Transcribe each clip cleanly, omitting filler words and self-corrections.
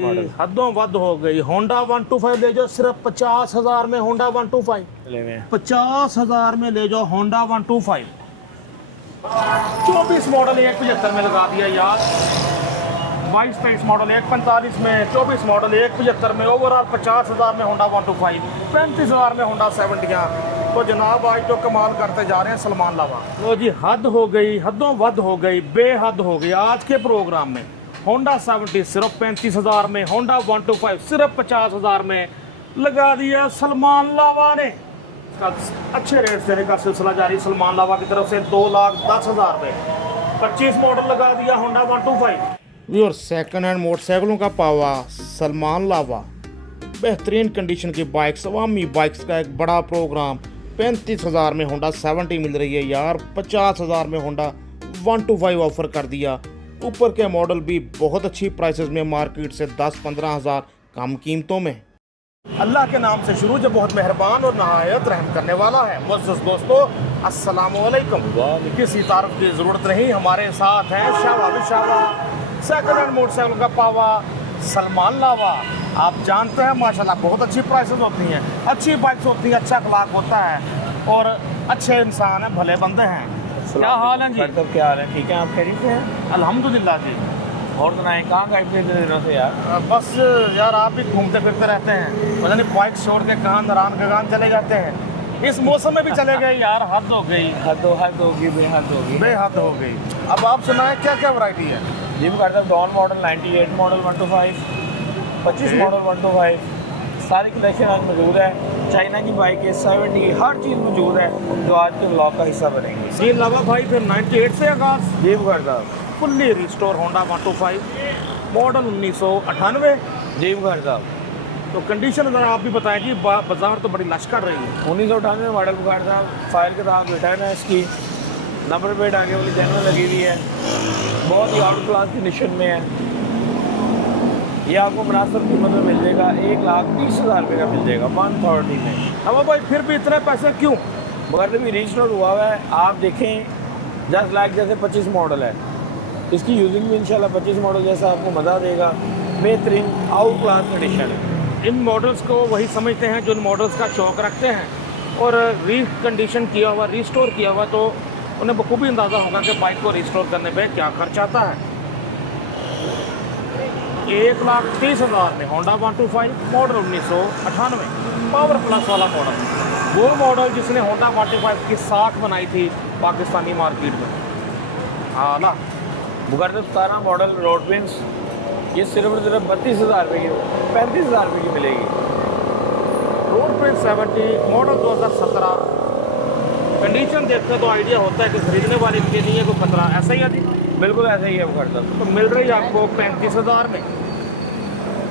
हदों वध हो गई। होंडा 125 ले जाओ सिर्फ 50,000 में। होंडा 125 50,000 में ले जाओ होंडा 125। 24 मॉडल 175 में लगा दिया यार। 22-23 मॉडल 145 में, 24 मॉडल 175 में, ओवरऑल 50,000 में होंडा 125, 35,000 में होंडा 70। तो जनाब आज तो कमाल करते जा रहे हैं सलमान लावा। लो जी, हद हो गई, हदों वध हो गई, बेहद हो गई। आज के प्रोग्राम में होंडा 70 सिर्फ 35,000 में, होंडा 125 सिर्फ 50,000 में लगा दिया सलमान लावा ने। अच्छे रेट देने का सिलसिला जारी सलमान लावा की तरफ से। 2,10,000 में 25 मॉडल लगा दिया होंडा 125। और सेकंड हैंड मोटरसाइकिलों का पावा सलमान लावा। बेहतरीन कंडीशन की बाइक्स, अवामी बाइक्स का एक बड़ा प्रोग्राम। 35,000 में होंडा 70 मिल रही है यार। 50,000 में होंडा 125 ऑफर कर दिया। ऊपर के मॉडल भी बहुत अच्छी प्राइसेस में, मार्केट से 10-15 हज़ार कम कीमतों में। अल्लाह के नाम से शुरू जो बहुत मेहरबान और नहायत रहम करने वाला है। मुअज़्ज़ज़ दोस्तों, अस्सलामु अलैकुम। किसी तारीफ की ज़रूरत नहीं, हमारे साथ हैं शावा सेकंड हैंड मोटरसाइकिल का पावा सलमान लावा। आप जानते हैं माशाल्लाह बहुत अच्छी प्राइसेस होती हैं, अच्छी बाइक्स होती हैं, अच्छा अखलाक होता है और अच्छे इंसान हैं, भले बंदे हैं। क्या हाल है जी? क्या हाल है? ठीक है, आप खैरियत से हैं? अल्हम्दुलिल्लाह जी। और सुनाएं, कहाँ गए थे इतने दिनों से यार? बस यार आप भी घूमते फिरते रहते हैं, पता नहीं बाइक छोड़ के कहाँ नरान के कहाँ चले जाते हैं। इस मौसम में भी चले गए यार। हद हो गई, हद होगी, बेहद होगी, बेहद हो गई। अब आप सुनाएं क्या क्या वैरायटी है? जी भी करता हूँ। डॉन मॉडल 98 मॉडल 125, 25 मॉडल 125, सारी कलेक्शन आज मौजूद है। चाइना की बाइक है, 70 की हर चीज़ मौजूद है जो आज के ब्लॉग का हिस्सा बनेंगे। जी लावा भाई, फिर 98 से आगाज। जी भी करता हूँ। Fully restore Honda 125 model 1998। जी भी करता हूँ। तो कंडीशन ज़रा आप भी बताएं कि बाजार तो बड़ी लश कर रही है। 1998 मॉडल बुखार साहब, फाइल किताब रिटर्न है इसकी, नंबर प्लेट आगे वाली जर्नल लगी हुई है, बहुत ही आउट क्लास कंडीशन में है। ये आपको मुनासिब कीमत में मिल जाएगा। 1,30,000 रुपये का मिल जाएगा 130 में। अब भाई फिर भी इतने पैसे क्यों? मगर भी रजिस्टर हुआ हुआ है। आप देखें 10 लाख जैसे 25 मॉडल है, इसकी यूजिंग भी इंशाल्लाह 25 मॉडल जैसा आपको मज़ा देगा। बेहतरीन आउट क्लास कंडीशन है। इन मॉडल्स को वही समझते हैं जो इन मॉडल्स का शौक़ रखते हैं और रिकंडीशन किया हुआ, रिस्टोर किया हुआ, तो उन्हें बखूबी अंदाज़ा होगा कि बाइक को रिस्टोर करने पे क्या खर्च आता है। 1,30,000 में होंडा 125 मॉडल 1998 पावर प्लस वाला मॉडल, वो मॉडल जिसने होंडा 125 की साख बनाई थी पाकिस्तानी मार्केट में। आला बुगार्ड 17 मॉडल रोड विंस, ये सिर्फ 32,000 रुपये की, 35,000 रुपये की मिलेगी। रोड पे 70 मॉडल 2017। कंडीशन देखते तो आइडिया होता है कि खरीदने वाले के लिए कोई खतरा। ऐसा ही है जी? बिल्कुल ऐसा ही है बुगार्ड। तो मिल रही है आपको 35,000 में।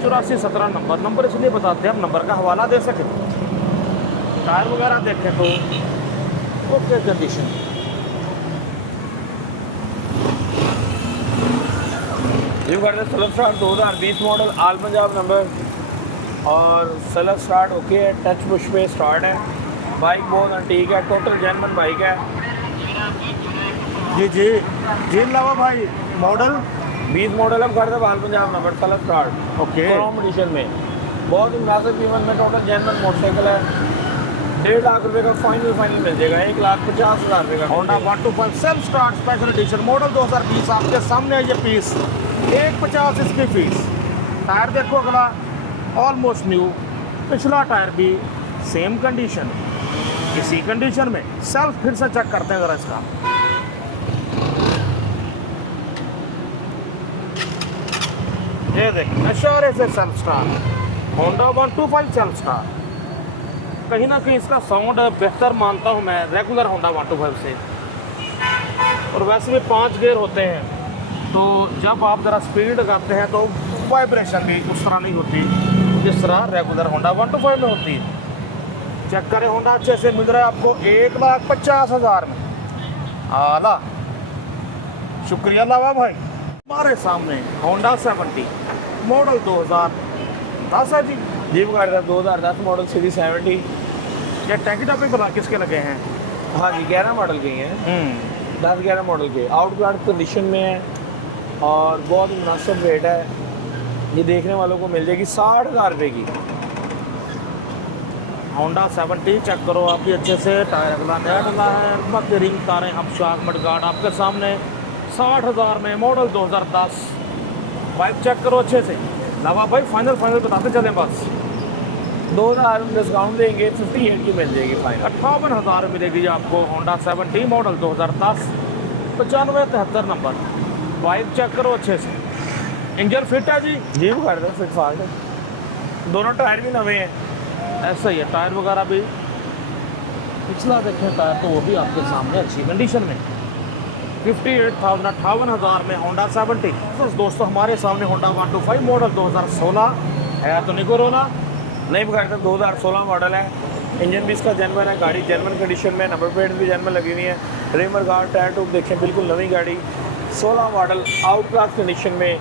8417 नंबर इसलिए बताते हैं, हम नंबर का हवाला दे सकें। टायर वगैरह देखें तो ओके कंडीशन। ये करते सेल्फ स्टार्ट 2020 मॉडल आल पंजाब नंबर और सेल्फ स्टार्ट ओके है, टच पुश पे स्टार्ट है। बाइक बहुत अंटीक है, टोटल जेन्युइन बाइक है। जी जी जी लावा भाई, मॉडल 20 मॉडल हम करते all Punjab number self start okay competition में। बहुत ही मुनासिब कीमत में टोटल जेन्युइन मोटरसाइकिल है। 1.5 लाख रुपये का फाइनल मिल जाएगा। 1,50,000 रुपये का Honda 125 self start special edition model 2020 आपके सामने है। ये पीस 150 इसकी फीस। टायर देखो अगला ऑलमोस्ट न्यू, पिछला टायर भी सेम कंडीशन, इसी कंडीशन में। सेल्फ फिर से चेक करते हैं ज़रा इसका। ये देखिए इशारे से self start Honda 125 self start. कहीं ना कहीं इसका साउंड बेहतर मानता हूँ मैं रेगुलर होंडा 125 से। और वैसे भी 5 गियर होते हैं, तो जब आप ज़रा स्पीड लगाते हैं तो वाइब्रेशन भी उस तरह नहीं होती जिस तरह रेगुलर होंडा 125 में होती है। चेक करें, होंडा अच्छे से मिल रहा है आपको 1,50,000 में। आला, शुक्रिया लावा भाई। हमारे सामने होंडा 70 मॉडल 2010 है जी। जी बुगार्ड 2010 मॉडल सीरीज 70। ये टैंकी टॉपिक बना किसके लगे हैं? हाँ जी, 11 मॉडल के हैं, 10-11 मॉडल के। आउट क्लास कंडीशन में है और बहुत मुनासिब रेट है। ये देखने वालों को मिल जाएगी 60,000 रुपये की। होंडा 70 चेक करो आप भी अच्छे से, टायर अगला नया डला है, मध्य रिंग तारें हम शार्क मडगार्ड आपके सामने 60,000 में, मॉडल 2010। बाइक चेक करो अच्छे से। लावा भाई फाइनल बताते चलें बस। 2,000 डिस्काउंट देंगे, 58 की मिल जाएगी फाइनल। 58,000 मिलेगी आपको होंडा 70 मॉडल 2010, 9573 नंबर। बाइक चेक करो अच्छे से। इंजन फिट है जी वो कर दो फिट फाट है। दोनों टायर भी नवे हैं। ऐसा ही है, टायर वगैरह भी पिछला देखें टायर तो वो भी आपके सामने अच्छी कंडीशन में। 58,000 में होंडा 70। बस दोस्तों हमारे सामने होंडा 125 मॉडल 2016 है तो निकोरोला नहीं बगैर 2016 मॉडल है। इंजन भी इसका जेनवन है, गाड़ी जेनवन कंडीशन में, नंबर प्लेट भी जेनवन लगी हुई है, रेमर गार्ड टायर टूब देखें बिल्कुल नवी गाड़ी। 16 मॉडल आउट क्लास कंडीशन में,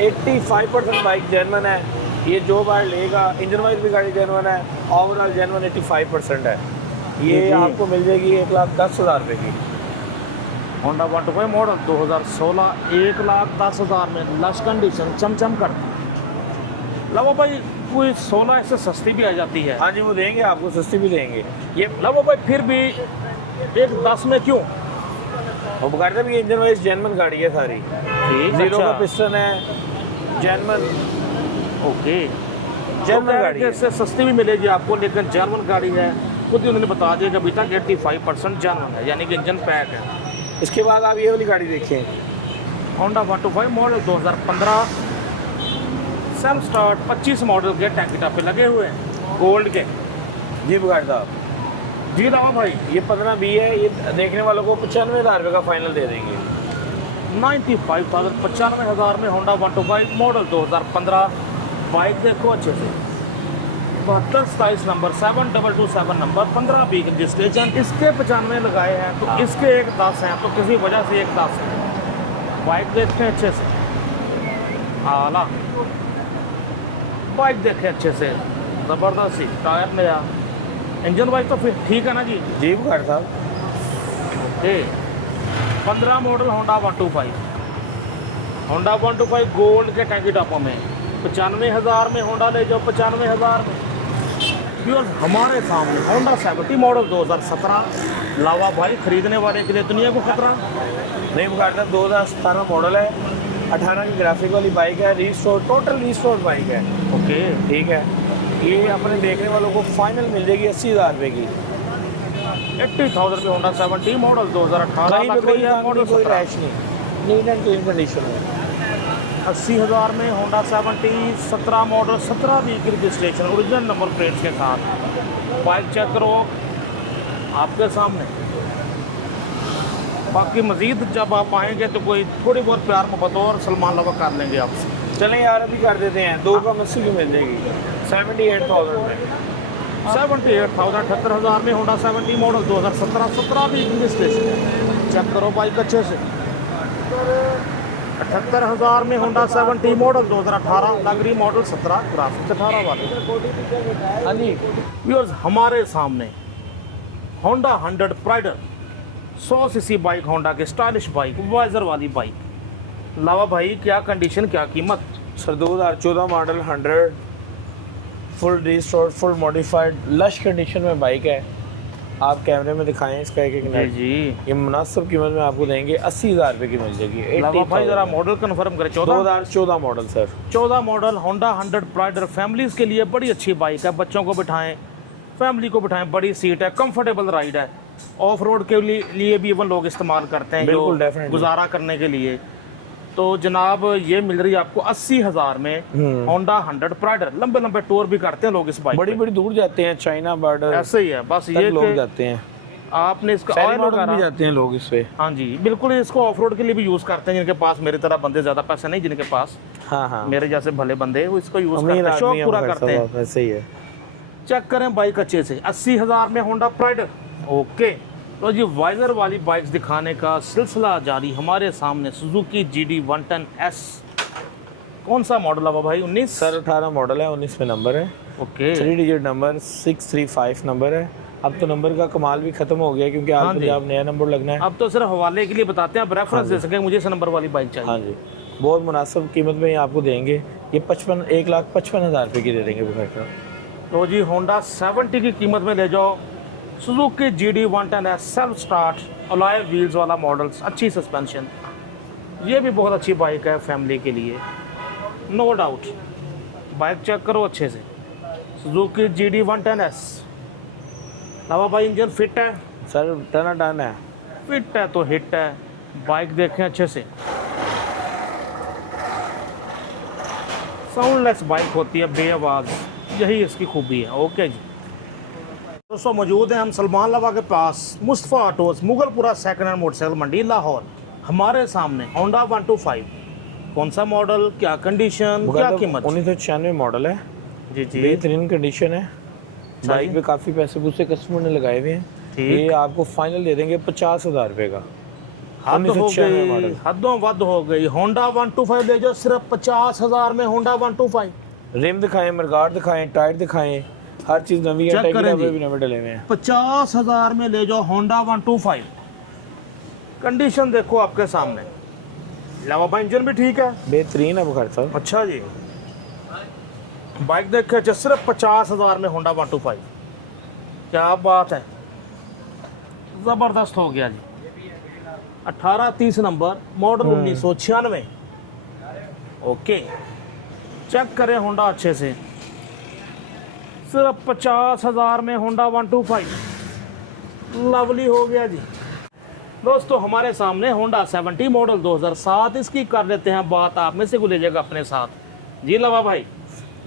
85% बाइक जेनवन है। ये जो बार लेगा इंजन वाइज भी गाड़ी जेनवन है, ओवरऑल जेनवन 85% है। ये आपको मिल जाएगी 1,10,000 रुपये की। होंडा 125 मॉडल 2016 1,10,000 में, लश कंडीशन चमचम करती। लवो भाई कोई 16 से सस्ती भी आ जाती है। हाँ जी वो देंगे आपको, सस्ती भी देंगे। ये लवो भाई फिर भी 1,10 में क्यों? वो बकायदा भी इंजन वाइज जेनवन गाड़ी है सारी। ठीक, जीरो का अच्छा। पिस्टन है, जेनवन ओके, जेनवन गाड़ी है। इससे सस्ती भी मिलेगी आपको, लेकिन जर्मन गाड़ी है। खुद ही उन्होंने बता दिया कि अभी तक 85% जर्मन है, यानी कि इंजन पैक है। इसके बाद आप ये वाली गाड़ी देखें, Honda 125 model 2015 self start 25 model के टैंकी टापे लगे हुए हैं गोल्ड के। जी बकायदा जी लावा भाई, ये 15B है। ये देखने वालों को 95,000 रुपये का फाइनल दे देंगे। 95,000 95,000 में होंडा 125 मॉडल 2015। बाइक देखो अच्छे से, 7227 नंबर, 7227 नंबर, 15B की रजिस्ट्रेशन। इसके 95 लगाए हैं तो हाँ। इसके 1,10 हैं, तो किसी वजह से 1,10 है। बाइक देखते हैं अच्छे से, आला बाइक देखें अच्छे से, ज़बरदस्त ही टायर नया, इंजन बाइक तो फिर ठीक है ना जी। जी बुखार साहब। Okay, 15 model Honda 125, Honda 125 gold के टैंकी टॉपों में 95,000 में होंडा ले जाओ, 95,000 में। व्यूअर्स हमारे सामने होंडा 70 मॉडल 2017। लावा भाई खरीदने वाले के लिए दुनिया को खतरा नहीं बुखार साहब, 2017 मॉडल है, 18 की ग्राफिक वाली बाइक है, रीस्टोर टोटल रीस्टोर बाइक है। ओके, ठीक है, ये अपने देखने वालों को फाइनल मिल जाएगी 80,000 रुपये की। 80,000 रुपये होंडा 70 मॉडल 2018 कहीं पे लग रही है, कोई मॉडल कोई 17। रैश नहीं, नीट एंड क्लीन कंडीशन में। 80,000 में होंडा 70 17 मॉडल 17B की रजिस्ट्रेशन, ओरिजिनल नंबर प्लेट्स के साथ। बाइक चेक करो आपके सामने। बाकी मज़ीद जब आप आएंगे तो कोई थोड़ी बहुत प्यार मोहब्बत और सलमान लवा कर लेंगे आपसे। चलें यार अभी कर देते हैं, 2 का 80 की मिल जाएगी 78,000 में। 78,000 78,000 में होंडा 70 मॉडल 2017 17B की रजिस्ट्रेशन। चेक करो बाइक अच्छे से। 78,000 में होंडा 70 मॉडल 2018 लग रही, मॉडल 17 ग्राफिक्स 18 वाले। हाँ जी व्यूअर्स हमारे सामने होंडा 100 प्राइडर 100 सीसी बाइक, होंडा के स्टाइलिश बाइक, वाइजर वाली बाइक। लावा भाई क्या कंडीशन क्या कीमत? Sir 2014 model 100 full restored full modified lush condition में बाइक है। आप कैमरे में दिखाएं इसका एक नेट। जी ये मुनासिब कीमत में आपको देंगे 80,000 रुपये की मिल जाएगी। लावा भाई जरा मॉडल कंफर्म करें। 2014 model sir, 14 model Honda 100 Pridor families के लिए बड़ी अच्छी बाइक है। बच्चों को बिठाएं, फैमिली को बिठाएं, बड़ी सीट है, कंफर्टेबल राइड है। ऑफ रोड के लिए भी इवन लोग इस्तेमाल करते हैं, बिल्कुल, जो definitely। गुजारा करने के लिए। तो जनाब ये मिल रही है आपको 80,000 में होंडा 100 प्राइडर। लंबे लंबे टूर भी करते हैं लोग इस बाइक बड़ी पे। बड़ी दूर जाते हैं, चाइना बॉर्डर ऐसे ही है, बस तक ये लोग कि जाते हैं, आपने इसका शहरी ऑयल मॉडल भी वगैरह, जाते हैं लोग इस पे। हाँ जी बिल्कुल, इसको ऑफ रोड के लिए भी यूज़ करते हैं। जिनके पास मेरी तरह बंदे ज़्यादा पैसे नहीं, जिनके पास हाँ हाँ मेरे जैसे भले बंदे वो इसको यूज़ अमीर करते हैं, शौक आदमी पूरा है करते हैं। ऐसे ही है। चेक करें बाइक अच्छे से। 80,000 में होंडा प्राइडर। ओके, तो जी वाइजर वाली बाइक्स दिखाने का सिलसिला जारी। हमारे सामने सुजुकी GD 110S। कौन सा मॉडल है भाई? 19 सर 18 मॉडल है, 19 में नंबर है। ओके, 3 डिजिट नंबर 635 नंबर है। अब तो नंबर का कमाल भी खत्म हो गया क्योंकि हाँ आज जी। पंजाब नया नंबर लगना है। अब तो सिर्फ हवाले के लिए बताते हैं, आप रेफरेंस दे सकें मुझे इस नंबर वाली बाइक चाहिए। हाँ जी, बहुत मुनासिब कीमत में ये आपको देंगे। ये 1,55,000 रुपये की दे देंगे बुखार साहब। तो जी होंडा 70 की कीमत में ले जाओ Suzuki GD 110S self start alloy wheels वाला मॉडल्स, अच्छी सस्पेंशन, ये भी बहुत अच्छी बाइक है फैमिली के लिए, नो डाउट। बाइक चेक करो अच्छे से, सुजुकी GD 110S। लावा भाई इंजन फिट है सर, टन है। फिट है तो हिट है। बाइक देखें अच्छे से, साउंडलेस बाइक होती है, बेआवाज़, यही इसकी खूबी है। ओके जी दोस्तों, मौजूद हैं हम सलमान लावा के पास, Mustafa autos, Mughalpura second hand motorcycle मंडी लाहौर। हमारे सामने होंडा 125, कौन सा मॉडल, क्या कंडीशन, क्या कीमत? 1996 मॉडल है जी जी, बेहतरीन कंडीशन है। बाइक पे काफ़ी पैसे पूसे कस्टमर ने लगाए हुए हैं। ये आपको फाइनल दे देंगे 50,000 रुपये का। हद हो 1996 गई, मॉडल। हदों वद हो गई। होंडा 125 ले जाओ सिर्फ 50,000 में। होंडा 125 रिम दिखाएं, मरगार्ड दिखाएं, टायर दिखाएं, हर चीज़ नवी है। चेक करें जी। भी नवे डले हुए हैं। 50,000 में ले जाओ होंडा 125। कंडीशन देखो आपके सामने, लावा इंजन भी ठीक है, बेहतरीन है बुखार साहब। अच्छा जी। बाइक देखे अच्छा, सिर्फ 50,000 में होंडा 125, क्या बात है, ज़बरदस्त हो गया जी। 1830 नंबर, मॉडल 1996। ओके, चेक करें होंडा अच्छे से, सिर्फ 50,000 में होंडा 125, लवली हो गया जी। दोस्तों हमारे सामने होंडा 70 मॉडल 2007, इसकी कर लेते हैं बात, आप में से को ले जाएगा अपने साथ जी लवा भाई।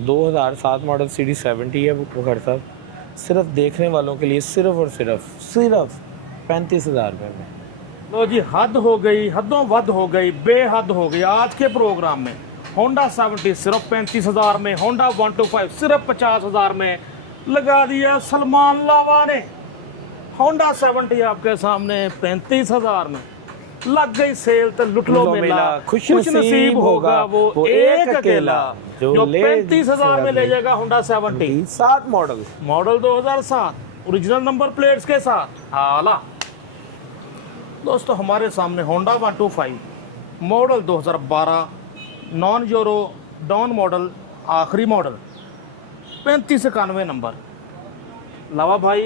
2007 मॉडल CD 70 है बुखार साहब। सिर्फ देखने वालों के लिए सिर्फ और सिर्फ 35,000 रुपये में। लो जी, हद हो गई, हदों वद हो गई, बेहद हो गई। आज के प्रोग्राम में होंडा 70 सिर्फ 35,000 में, होंडा 125 सिर्फ 50,000 में लगा दिया सलमान लावा ने। होंडा 70 आपके सामने 35,000 में लग गई सेल, तो लुट लो मेला। खुश नसीब होगा वो एक अकेला जो 35,000 में ले जाएगा Honda 70 7 model 2007, original number plates के साथ। आला दोस्तों हमारे सामने Honda 125 model 2012, non euro down model, आखिरी मॉडल, 3591 नंबर। लावा भाई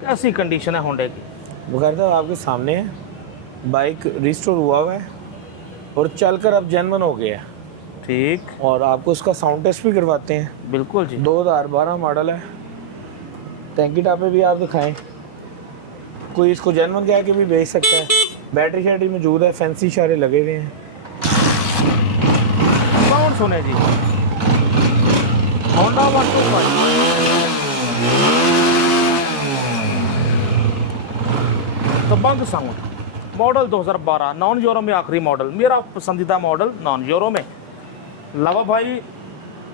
कैसी कंडीशन है होंडे की? बुखार साहब आपके सामने है, बाइक रिस्टोर हुआ है और चलकर अब जेन्युइन हो गया है। ठीक, और आपको उसका साउंड टेस्ट भी करवाते हैं। बिल्कुल जी। 2012 मॉडल है। टैंकी टापे भी आप दिखाएं, कोई इसको जेन्युइन कह के भी बेच सकता है। बैटरी शैटरी मौजूद है, फैंसी इशारे लगे हुए हैं। साउंड सुने जी, होंडा 125 दबंग साउंड, मॉडल 2012, नॉन यूरो में आखिरी मॉडल, मेरा पसंदीदा मॉडल नॉन यूरो में। लावा भाई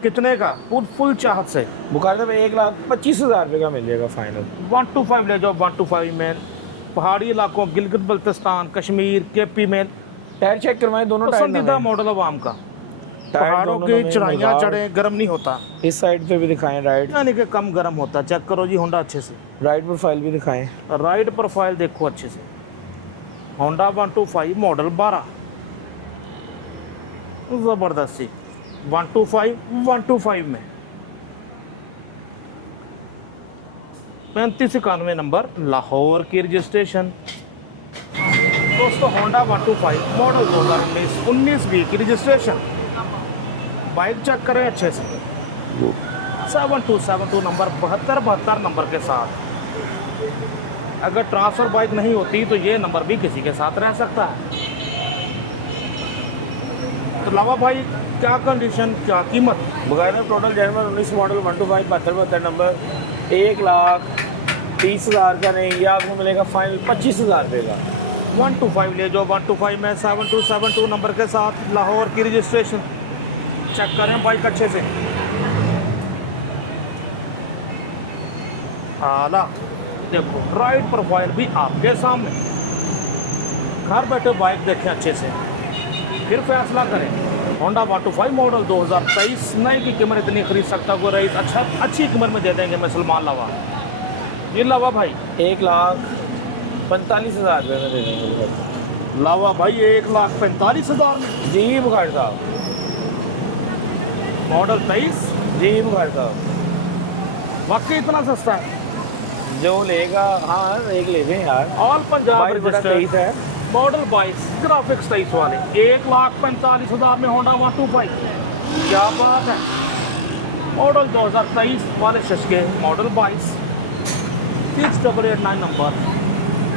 कितने का? फुल चाहत से बुखार साहब 1,25,000 रुपये का मिल जाएगा फाइनल। 125 ले जाओ। 125 में पहाड़ी इलाकों, गिलगित बल्तिस्तान, कश्मीर, KP में टायर चेक करवाएं, दोनों टायर पसंदीदा मॉडल आवाम का। पहाड़ों की चढ़ाइयाँ चढ़े, गर्म नहीं होता। इस साइड पे भी दिखाएं, राइट यानी कि कम गर्म होता। चेक करो जी होंडा अच्छे से, राइट प्रोफाइल भी दिखाएं। राइट प्रोफाइल देखो अच्छे से। होंडा 125 मॉडल 12, ज़बरदस्ती 125 में 3591 नंबर, लाहौर की रजिस्ट्रेशन। दोस्तों होंडा 125 मॉडल 2019-20 की रजिस्ट्रेशन। बाइक चेक करें अच्छे से, 7272 नंबर, 7272 नंबर के साथ। अगर ट्रांसफ़र बाइक नहीं होती तो ये नंबर भी किसी के साथ रह सकता है। तो लावा भाई क्या कंडीशन, क्या कीमत? बगैर टोटल जेनवन 19 मॉडल 125 7272 नंबर 1,30,000 का नहीं, ये आपको मिलेगा फाइनल 25,000 रुपये का। 125 ले जाओ। 125 में 7272 नंबर के साथ, लाहौर की रजिस्ट्रेशन। चेक करें बाइक अच्छे से, आला देखो, राइट प्रोफाइल भी आपके सामने। घर बैठे बाइक देखें अच्छे से, फिर फैसला करें। होंडा 125 मॉडल 2023 नई की कीमत इतनी खरीद सकता कोई रईस, अच्छी कीमत में दे देंगे मैं सलमान लावा। ये लावा भाई 1,45,000 रुपये में दे देंगे। लावा भाई 1,45,000 में जी बुखार साहब, मॉडल 23। जी बुखारी साहब, वाकई इतना सस्ता है। जो लेगा हाँ एक ले लें यार। ऑल पंजाब बाईस बटा रजिस्टर्ड 23 है। मॉडल 22 ग्राफिक्स 23 वाले 1,45,000 में होंडा 125। क्या बात है। मॉडल 2023 वाले शशके मॉडल 22 6889 नंबर।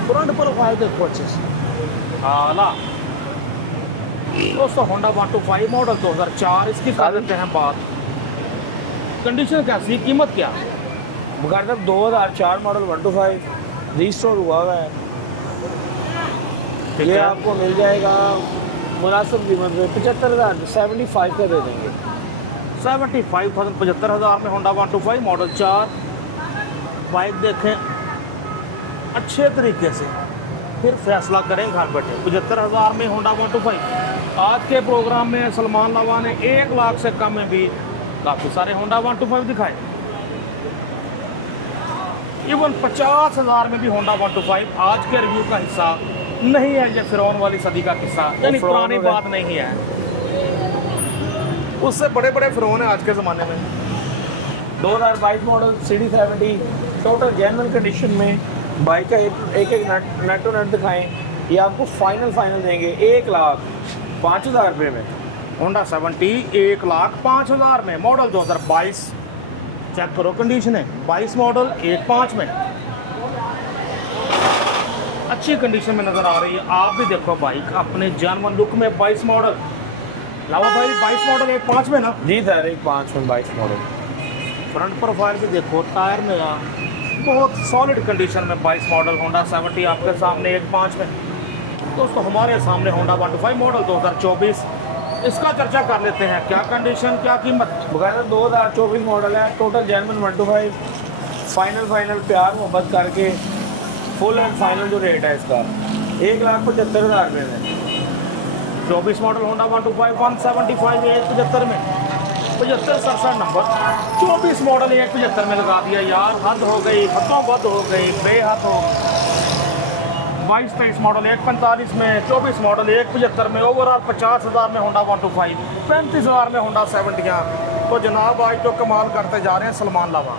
फ्रंट प्रोफाइल देखो अच्छे से आला। दोस्तों होंडा 125 मॉडल 2004 इसकी कर लेते हैं बात। कंडीशन कैसी, कीमत क्या? बुखारी साहब 2004 मॉडल 125 रजिस्टर्ड हुआ है। ठीक ये है। आपको मिल जाएगा मुनासिब कीमत में 75,000 75 का दे देंगे। 75,000 75,000 में होंडा 125 मॉडल 4। बाइक देखें अच्छे तरीके से, फिर फैसला करें घर बैठे। 75,000 में होंडा 125। आज के प्रोग्राम में सलमान लावा ने 1 लाख से कम में भी काफ़ी सारे होंडा 125 दिखाए। इवन 50,000 में भी होंडा 125 आज के रिव्यू का हिस्सा नहीं है। ये फिरौन वाली सदी का किस्सा, यानी फिरौन पुरानी होगा। बात नहीं है। उससे बड़े बड़े फिरौन हैं आज के ज़माने में। 2022 model CD70 total genuine condition में। बाइक का एक नट टू नट दिखाएं। ये आपको फाइनल देंगे 1,05,000 रुपये में। होंडा 70 1,05,000 में मॉडल 2022। चेक करो कंडीशन है 22 मॉडल 1,5 में अच्छी कंडीशन में नज़र आ रही है। आप भी देखो बाइक अपने जानवर लुक में 22 मॉडल। लावा भाई 22 मॉडल 1,5 में ना? जी सर 1,5 में 22 मॉडल। फ्रंट प्रोफाइल भी देखो, टायर में बहुत सॉलिड कंडीशन में 22 मॉडल होंडा 70 आपके सामने 1,5 में। दोस्तों हमारे सामने होंडा 125 मॉडल 2024, इसका चर्चा कर लेते हैं। क्या कंडीशन, क्या कीमत? बकायदा 2024 मॉडल है। टोटल जेन्युइन 125 फाइनल प्यार मोहब्बत करके फुल एंड फाइनल जो रेट है इसका 1,75,000 रुपये में। 24 मॉडल होंडा 125 175 175 में 75 नंबर। 24 मॉडल 175 में लगा दिया यार, हद हो गई, हदों बद हो गई, बेहद हो। 22-23 मॉडल 145 में, 24 मॉडल 175 में, ओवरऑल 50,000 में होंडा 125, 35,000 में होंडा 70। तो जनाब आज तो कमाल करते जा रहे हैं सलमान लावा।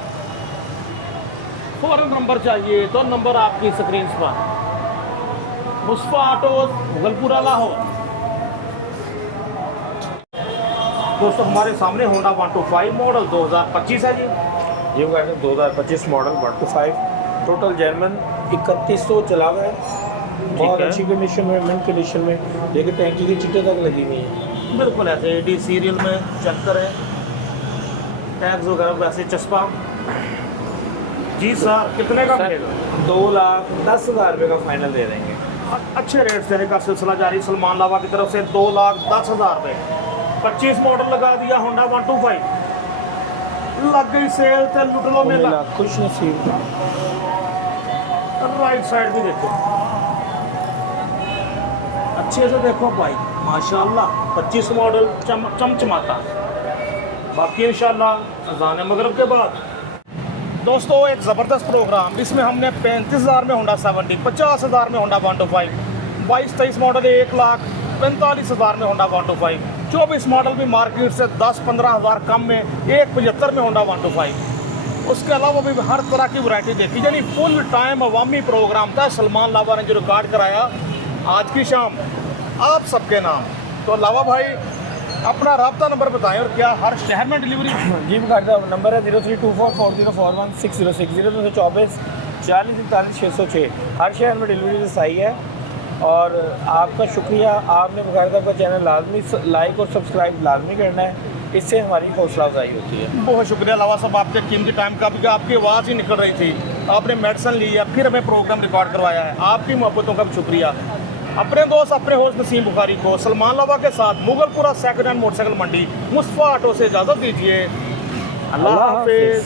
फौरन नंबर चाहिए तो नंबर आपकी स्क्रीन पर। मुस्तफा ऑटोज मुगलपुरा लाहौर। दोस्तों हमारे सामने होंडा 125 मॉडल 2025 है जी। ये गाड़ी 2025 मॉडल 125 टोटल जेन्युइन 3100 चला हुआ है। बहुत है। अच्छी कंडीशन में, मिंट कंडीशन में, लेकिन टैंकी की चिट्टे तक लगी हुई है। बिल्कुल ऐसे एडी सीरियल में चेक करें, टैग्स वगैरह वैसे चस्पा। जी सर कितने का मिलेगा? 2,10,000 रुपये का फाइनल दे देंगे। अच्छे रेट देने का सिलसिला जारी सलमान लावा की तरफ से। 2,10,000 रुपये 25 मॉडल लगा दिया होंडा 125। लग गई सेल ते लुट लो मेला। खुश नसीब। राइट साइड भी देखो, अच्छे से देखो भाई माशाल्लाह। 25 मॉडल चमचमाता। बाकी इंशाल्लाह अज़ान मगरिब के बाद। दोस्तों एक ज़बरदस्त प्रोग्राम, इसमें हमने 35,000 में होंडा 70, 50,000 में होंडा 125, 22-23 मॉडल 1,45,000 में होंडा 125, 24 मॉडल भी मार्केट से 10-15,000 कम में 1,75 में होंडा 125। उसके अलावा भी हर तरह की वैरायटी देखी, यानी फुल टाइम अवामी प्रोग्राम था सलमान लावा ने जो रिकॉर्ड कराया आज की शाम आप सबके नाम। तो लावा भाई अपना रब्ता नंबर बताएं और क्या हर शहर में डिलीवरी? जी बकायदा नंबर है 03244041 0224 40 41 606। हर शहर में डिलीवरी सही है। और आपका शुक्रिया, आपने बकायदा का चैनल लाजमी लाइक और सब्सक्राइब लाजमी करना है, इससे हमारी हौसला अफजाई होती है। बहुत शुक्रिया लावा साहब, आपके कीमती टाइम का भी। आपकी आवाज़ ही निकल रही थी, आपने मेडिसिन ली है, फिर हमें प्रोग्राम रिकॉर्ड करवाया है। आपकी मोहब्बतों का भी शुक्रिया। अपने दोस्त अपने होस्ट नसीम बुखारी को सलमान लावा के साथ मुगलपुरा सेकंड हैंड मोटरसाइकिल मंडी मुस्तफा ऑटो से इजाज़त दीजिए। अल्लाह हाफिज़।